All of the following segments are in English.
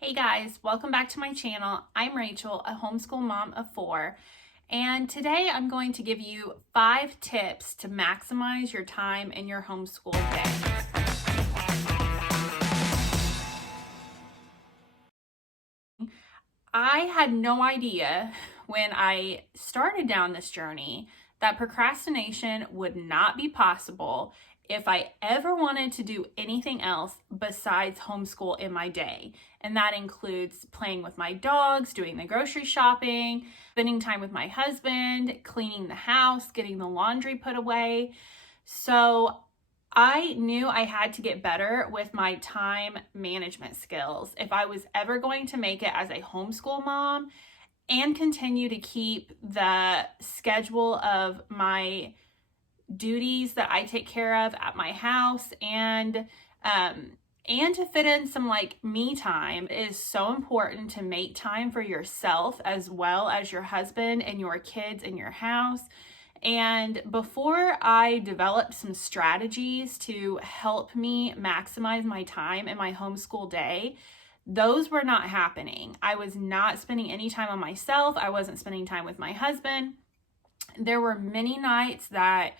Hey guys, welcome back to my channel. I'm Rachel, a homeschool mom of 4, and today I'm going to give you 5 tips to maximize your time in your homeschool day. I had no idea when I started down this journey that procrastination would not be possible if I ever wanted to do anything else besides homeschool in my day. And that includes playing with my dogs, doing the grocery shopping, spending time with my husband, cleaning the house, getting the laundry put away. So I knew I had to get better with my time management skills if I was ever going to make it as a homeschool mom and continue to keep the schedule of my duties that I take care of at my house and to fit in some me time. It is so important to make time for yourself as well as your husband and your kids in your house. And before I developed some strategies to help me maximize my time in my homeschool day, those were not happening. I was not spending any time on myself. I wasn't spending time with my husband. There were many nights that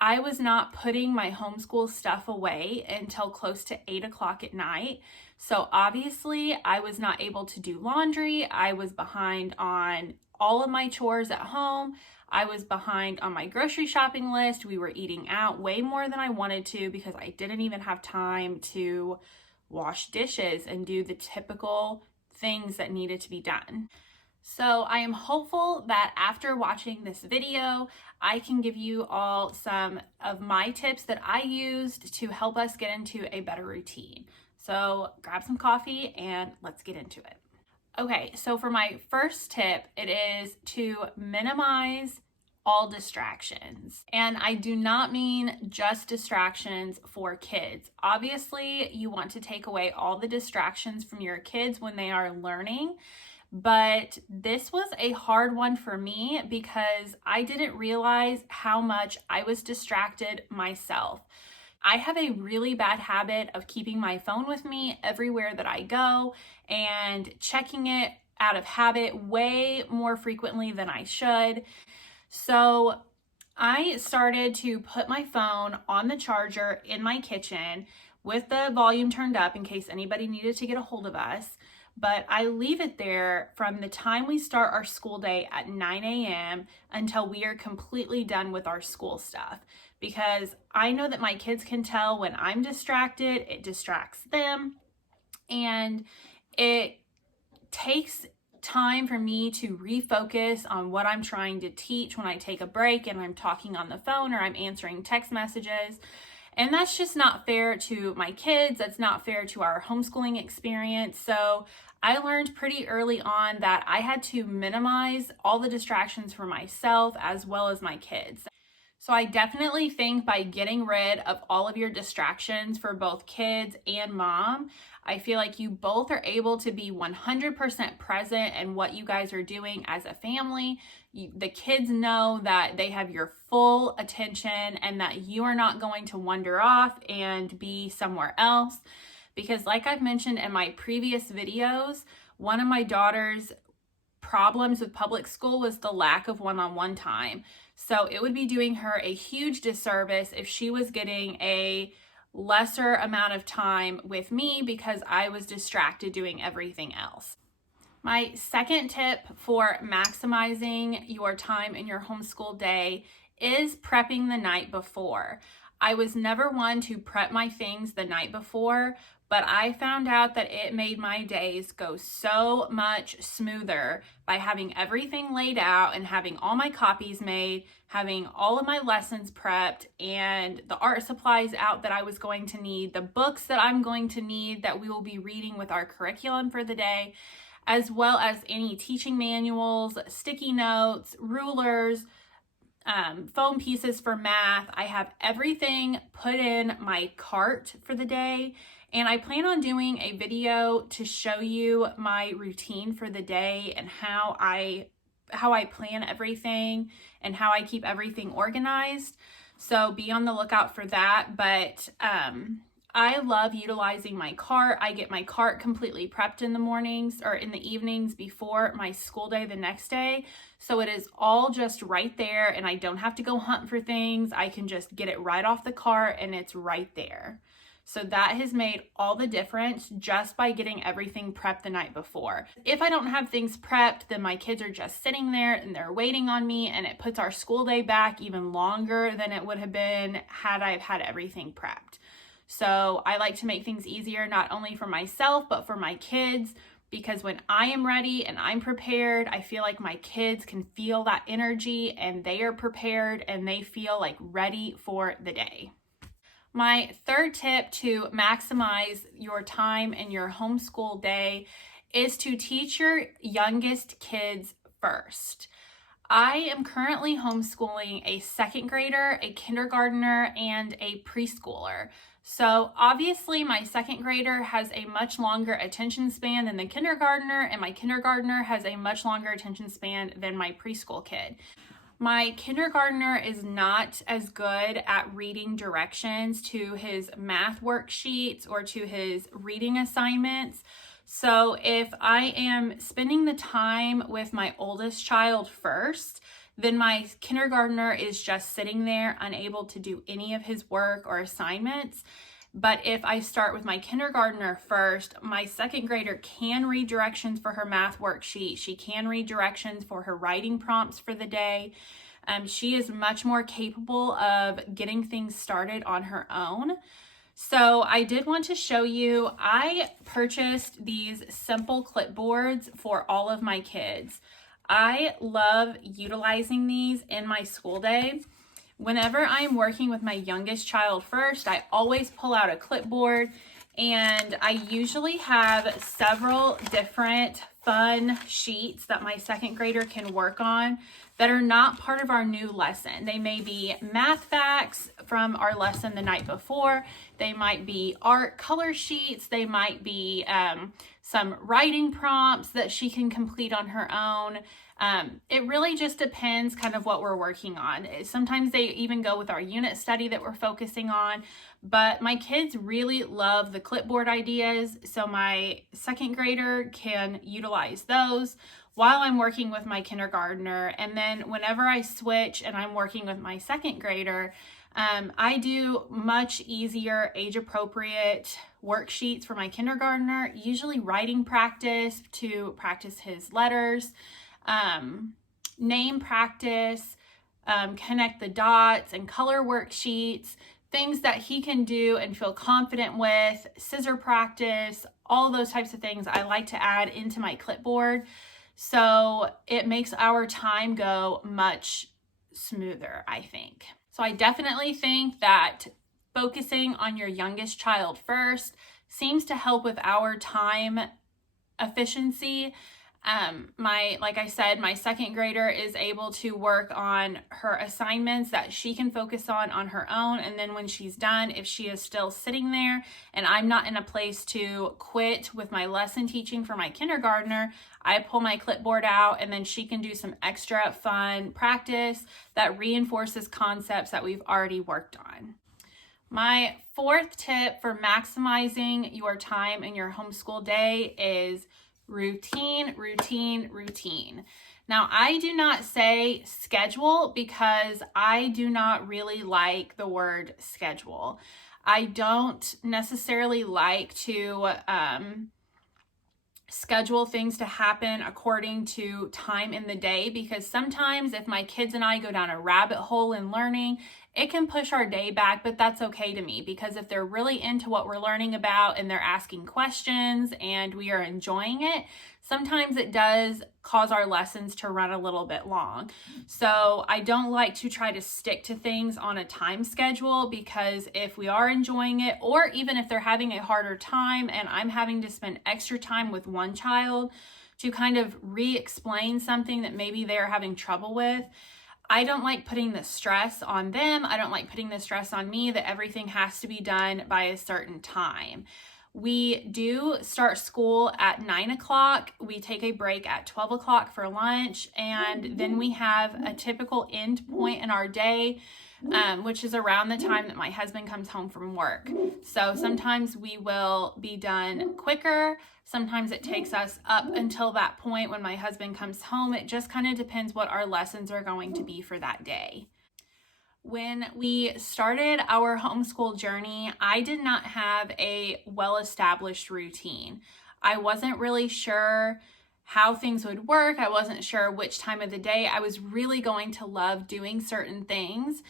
I was not putting my homeschool stuff away until close to 8 o'clock at night. So obviously I was not able to do laundry. I was behind on all of my chores at home. I was behind on my grocery shopping list. We were eating out way more than I wanted to because I didn't even have time to wash dishes and do the typical things that needed to be done. So I am hopeful that after watching this video, I can give you all some of my tips that I used to help us get into a better routine. So grab some coffee and let's get into it. Okay, so for my first tip, it is to minimize all distractions. And I do not mean just distractions for kids. Obviously, you want to take away all the distractions from your kids when they are learning. But this was a hard one for me because I didn't realize how much I was distracted myself. I have a really bad habit of keeping my phone with me everywhere that I go and checking it out of habit way more frequently than I should. So I started to put my phone on the charger in my kitchen with the volume turned up in case anybody needed to get a hold of us. But I leave it there from the time we start our school day at 9 a.m. until we are completely done with our school stuff. Because I know that my kids can tell when I'm distracted, it distracts them. And it takes time for me to refocus on what I'm trying to teach when I take a break and I'm talking on the phone or I'm answering text messages. And that's just not fair to my kids. That's not fair to our homeschooling experience. So I learned pretty early on that I had to minimize all the distractions for myself as well as my kids. So I definitely think by getting rid of all of your distractions for both kids and mom, I feel like you both are able to be 100% present in what you guys are doing as a family. The kids know that they have your full attention and that you are not going to wander off and be somewhere else. Because like I've mentioned in my previous videos, one of my daughter's problems with public school was the lack of one-on-one time. So it would be doing her a huge disservice if she was getting a lesser amount of time with me because I was distracted doing everything else. My second tip for maximizing your time in your homeschool day is prepping the night before. I was never one to prep my things the night before, but I found out that it made my days go so much smoother by having everything laid out and having all my copies made, having all of my lessons prepped, and the art supplies out that I was going to need, the books that I'm going to need that we will be reading with our curriculum for the day, as well as any teaching manuals, sticky notes, rulers, foam pieces for math. I have everything put in my cart for the day, and I plan on doing a video to show you my routine for the day and how I plan everything and how I keep everything organized. So be on the lookout for that. But I love utilizing my cart. I get my cart completely prepped in the mornings or in the evenings before my school day the next day. So it is all just right there and I don't have to go hunt for things. I can just get it right off the cart and it's right there. So that has made all the difference just by getting everything prepped the night before. If I don't have things prepped, then my kids are just sitting there and they're waiting on me, and it puts our school day back even longer than it would have been had I had everything prepped. So I like to make things easier, not only for myself, but for my kids, because when I am ready and I'm prepared, I feel like my kids can feel that energy and they are prepared and they feel like ready for the day. My third tip to maximize your time in your homeschool day is to teach your youngest kids first. I am currently homeschooling a second grader, a kindergartner, and a preschooler. So obviously my second grader has a much longer attention span than the kindergartner, and my kindergartner has a much longer attention span than my preschool kid. My kindergartner is not as good at reading directions to his math worksheets or to his reading assignments. So if I am spending the time with my oldest child first, then my kindergartner is just sitting there unable to do any of his work or assignments. But if I start with my kindergartner first, my second grader can read directions for her math worksheet. She can read directions for her writing prompts for the day. She is much more capable of getting things started on her own. So I did want to show you, I purchased these simple clipboards for all of my kids. I love utilizing these in my school day. Whenever I'm working with my youngest child first, I always pull out a clipboard, and I usually have several different fun sheets that my second grader can work on that are not part of our new lesson. They may be math facts from our lesson the night before. They might be art color sheets. They might be some writing prompts that she can complete on her own. It really just depends kind of what we're working on. Sometimes they even go with our unit study that we're focusing on, but my kids really love the clipboard ideas, so my second grader can utilize those while I'm working with my kindergartner. And then whenever I switch and I'm working with my second grader, I do much easier age-appropriate worksheets for my kindergartner, usually writing practice to practice his letters, name practice, connect the dots, and color worksheets, things that he can do and feel confident with, scissor practice, all those types of things I like to add into my clipboard. So it makes our time go much smoother, I think. So I definitely think that focusing on your youngest child first seems to help with our time efficiency. Like I said, my second grader is able to work on her assignments that she can focus on her own. And then when she's done, if she is still sitting there and I'm not in a place to quit with my lesson teaching for my kindergartner, I pull my clipboard out and then she can do some extra fun practice that reinforces concepts that we've already worked on. My fourth tip for maximizing your time in your homeschool day is routine, routine, routine. Now, I do not say schedule because I do not really like the word schedule. I don't necessarily like to schedule things to happen according to time in the day, because sometimes if my kids and I go down a rabbit hole in learning, it can push our day back, but that's okay to me, because if they're really into what we're learning about and they're asking questions and we are enjoying it, sometimes it does cause our lessons to run a little bit long. So I don't like to try to stick to things on a time schedule, because if we are enjoying it, or even if they're having a harder time and I'm having to spend extra time with one child to kind of re-explain something that maybe they're having trouble with, I don't like putting the stress on them. I don't like putting the stress on me that everything has to be done by a certain time. We do start school at 9 o'clock. We take a break at 12 o'clock for lunch, and then we have a typical end point in our day. which is around the time that my husband comes home from work. So sometimes we will be done quicker. Sometimes it takes us up until that point when my husband comes home. It just kind of depends what our lessons are going to be for that day. When we started our homeschool journey, I did not have a well-established routine. I wasn't really sure how things would work. I wasn't sure which time of the day I was really going to love doing certain things.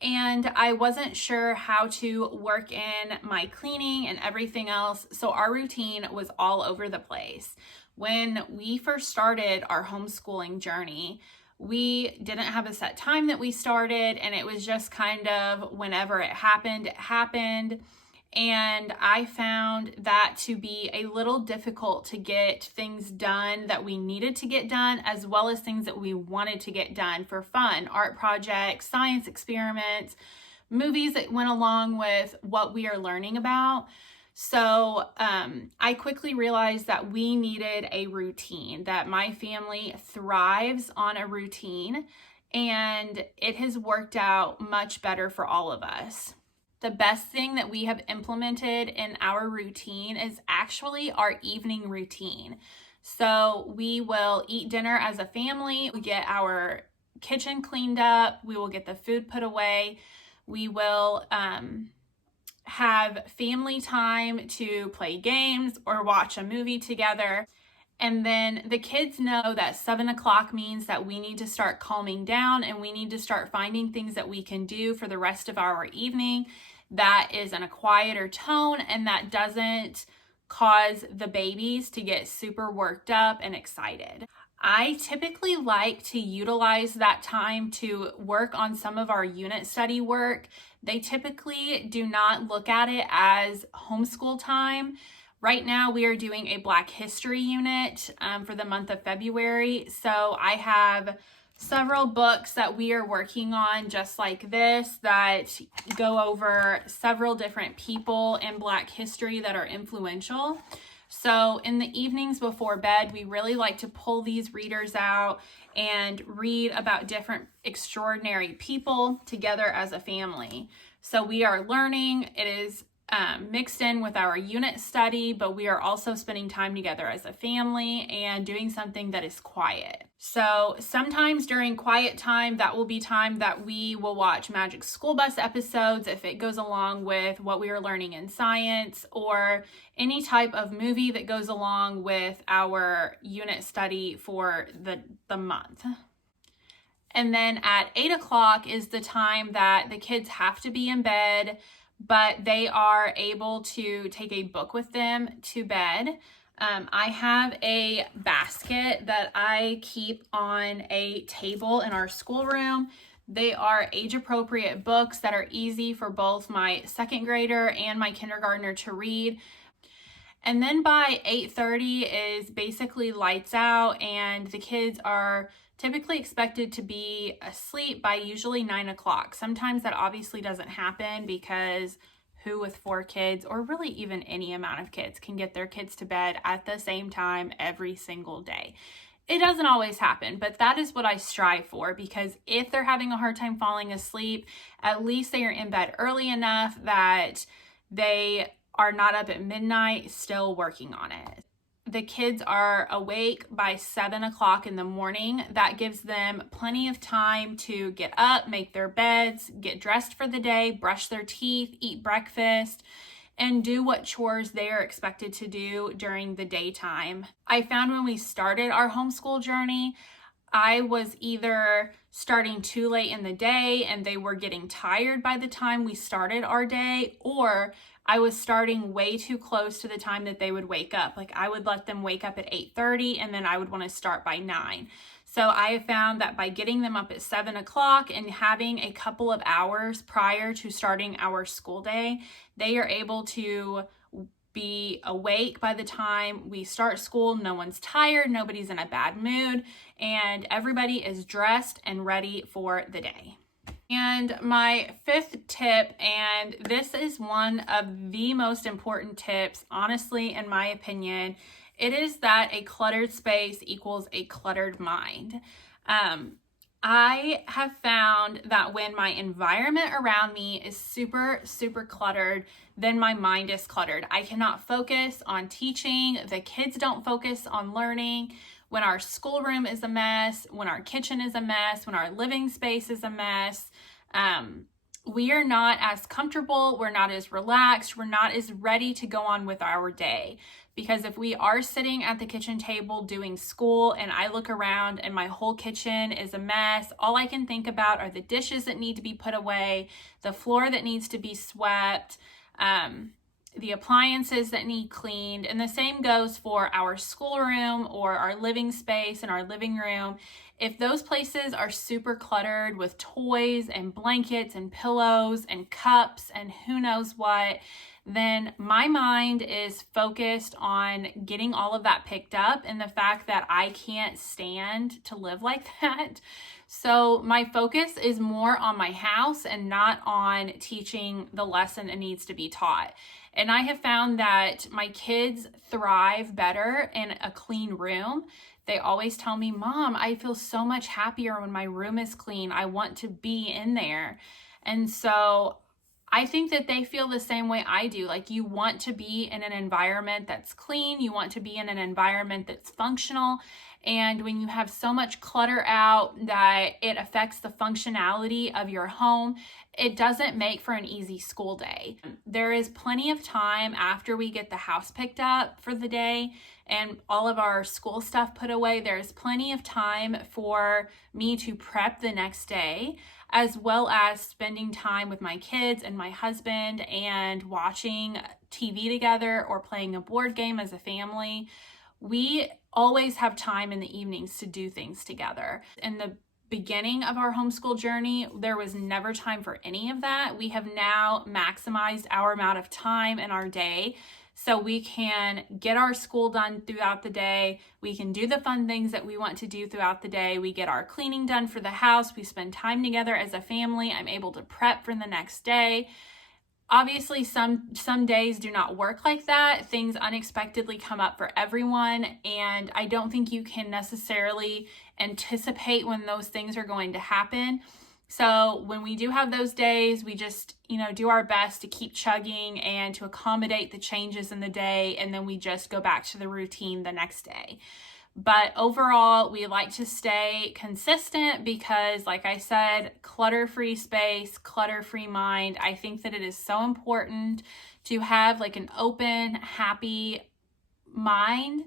And I wasn't sure how to work in my cleaning and everything else. So our routine was all over the place. When we first started our homeschooling journey, we didn't have a set time that we started, and it was just kind of whenever it happened, it happened. And I found that to be a little difficult to get things done that we needed to get done, as well as things that we wanted to get done for fun, art projects, science experiments, movies that went along with what we are learning about. So I quickly realized that we needed a routine, that my family thrives on a routine, and it has worked out much better for all of us. The best thing that we have implemented in our routine is actually our evening routine. So we will eat dinner as a family, we get our kitchen cleaned up, we will get the food put away, we will have family time to play games or watch a movie together. And then the kids know that 7 o'clock means that we need to start calming down and we need to start finding things that we can do for the rest of our evening that is in a quieter tone and that doesn't cause the babies to get super worked up and excited. I typically like to utilize that time to work on some of our unit study work. They typically do not look at it as homeschool time. Right now we are doing a Black History unit for the month of February. So I have several books that we are working on just like this that go over several different people in Black history that are influential. So in the evenings before bed, we really like to pull these readers out and read about different extraordinary people together as a family. So we are learning. It is mixed in with our unit study, but we are also spending time together as a family and doing something that is quiet. So sometimes during quiet time, that will be time that we will watch Magic School Bus episodes if it goes along with what we are learning in science, or any type of movie that goes along with our unit study for the month. And then at 8 o'clock is the time that the kids have to be in bed, but they are able to take a book with them to bed. I have a basket that I keep on a table in our schoolroom. They are age-appropriate books that are easy for both my second grader and my kindergartner to read. And then by 8:30 is basically lights out, and the kids are typically expected to be asleep by usually 9 o'clock. Sometimes that obviously doesn't happen because who with 4 kids, or really even any amount of kids, can get their kids to bed at the same time every single day? It doesn't always happen, but that is what I strive for, because if they're having a hard time falling asleep, at least they are in bed early enough that they are not up at midnight still working on it. The kids are awake by 7 o'clock in the morning. That gives them plenty of time to get up, make their beds, get dressed for the day, brush their teeth, eat breakfast, and do what chores they are expected to do during the daytime. I found when we started our homeschool journey, I was either starting too late in the day and they were getting tired by the time we started our day, or I was starting way too close to the time that they would wake up. Like I would let them wake up at 8:30 and then I would want to start by 9. So I have found that by getting them up at 7 o'clock and having a couple of hours prior to starting our school day, they are able to be awake by the time we start school. No one's tired, nobody's in a bad mood, and everybody is dressed and ready for the day. And my 5th tip, and this is one of the most important tips, honestly, in my opinion, it is that a cluttered space equals a cluttered mind. I have found that when my environment around me is super, super cluttered, then my mind is cluttered. I cannot focus on teaching. The kids don't focus on learning. When our schoolroom is a mess, when our kitchen is a mess, when our living space is a mess, we are not as comfortable. We're not as relaxed. We're not as ready to go on with our day. Because if we are sitting at the kitchen table doing school and I look around and my whole kitchen is a mess, all I can think about are the dishes that need to be put away, the floor that needs to be swept, the appliances that need cleaned. And the same goes for our schoolroom or our living space and our living room. If those places are super cluttered with toys and blankets and pillows and cups and who knows what, then my mind is focused on getting all of that picked up, and the fact that I can't stand to live like that. So my focus is more on my house and not on teaching the lesson that needs to be taught. And I have found that my kids thrive better in a clean room. They always tell me, Mom, I feel so much happier when my room is clean. I want to be in there. And so I think that they feel the same way I do. Like, you want to be in an environment that's clean. You want to be in an environment that's functional. And when you have so much clutter out that it affects the functionality of your home, it doesn't make for an easy school day. There is plenty of time after we get the house picked up for the day and all of our school stuff put away. There's plenty of time for me to prep the next day, as well as spending time with my kids and my husband and watching TV together or playing a board game as a family. We always have time in the evenings to do things together. In the beginning of our homeschool journey, there was never time for any of that. We have now maximized our amount of time in our day so we can get our school done throughout the day. We can do the fun things that we want to do throughout the day. We get our cleaning done for the house. We spend time together as a family. I'm able to prep for the next day. Obviously, some days do not work like that. Things unexpectedly come up for everyone, and I don't think you can necessarily anticipate when those things are going to happen. So when we do have those days, we just, do our best to keep chugging and to accommodate the changes in the day, and then we just go back to the routine the next day. But overall, we like to stay consistent because, like I said, clutter-free space, clutter-free mind. I think that it is so important to have like an open, happy mind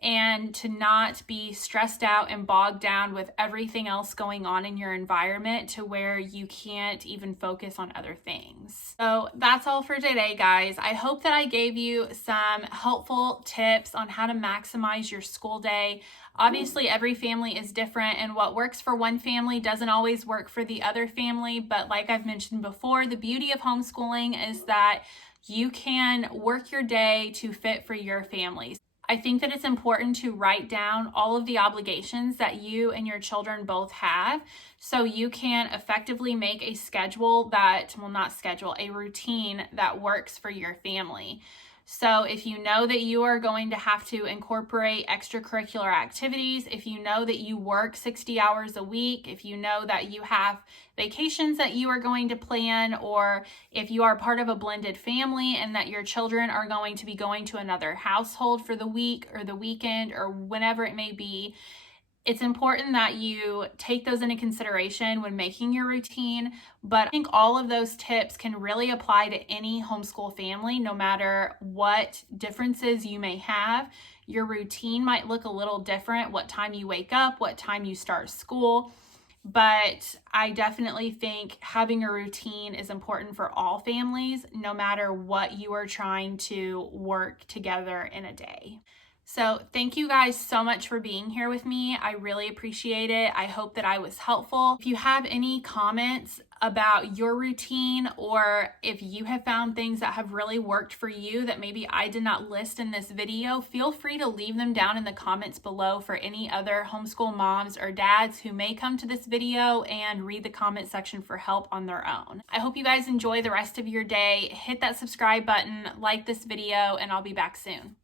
and to not be stressed out and bogged down with everything else going on in your environment to where you can't even focus on other things. So that's all for today, guys. I hope that I gave you some helpful tips on how to maximize your school day. Obviously, every family is different, and what works for one family doesn't always work for the other family. But like I've mentioned before, the beauty of homeschooling is that you can work your day to fit for your family. I think that it's important to write down all of the obligations that you and your children both have so you can effectively make a a routine that works for your family. So if you know that you are going to have to incorporate extracurricular activities, if you know that you work 60 hours a week, if you know that you have vacations that you are going to plan, or if you are part of a blended family and that your children are going to be going to another household for the week or the weekend or whenever it may be, it's important that you take those into consideration when making your routine. But I think all of those tips can really apply to any homeschool family, no matter what differences you may have. Your routine might look a little different, what time you wake up, what time you start school. But I definitely think having a routine is important for all families, no matter what you are trying to work together in a day. So thank you guys so much for being here with me. I really appreciate it. I hope that I was helpful. If you have any comments about your routine, or if you have found things that have really worked for you that maybe I did not list in this video, feel free to leave them down in the comments below for any other homeschool moms or dads who may come to this video and read the comment section for help on their own. I hope you guys enjoy the rest of your day. Hit that subscribe button, like this video, and I'll be back soon.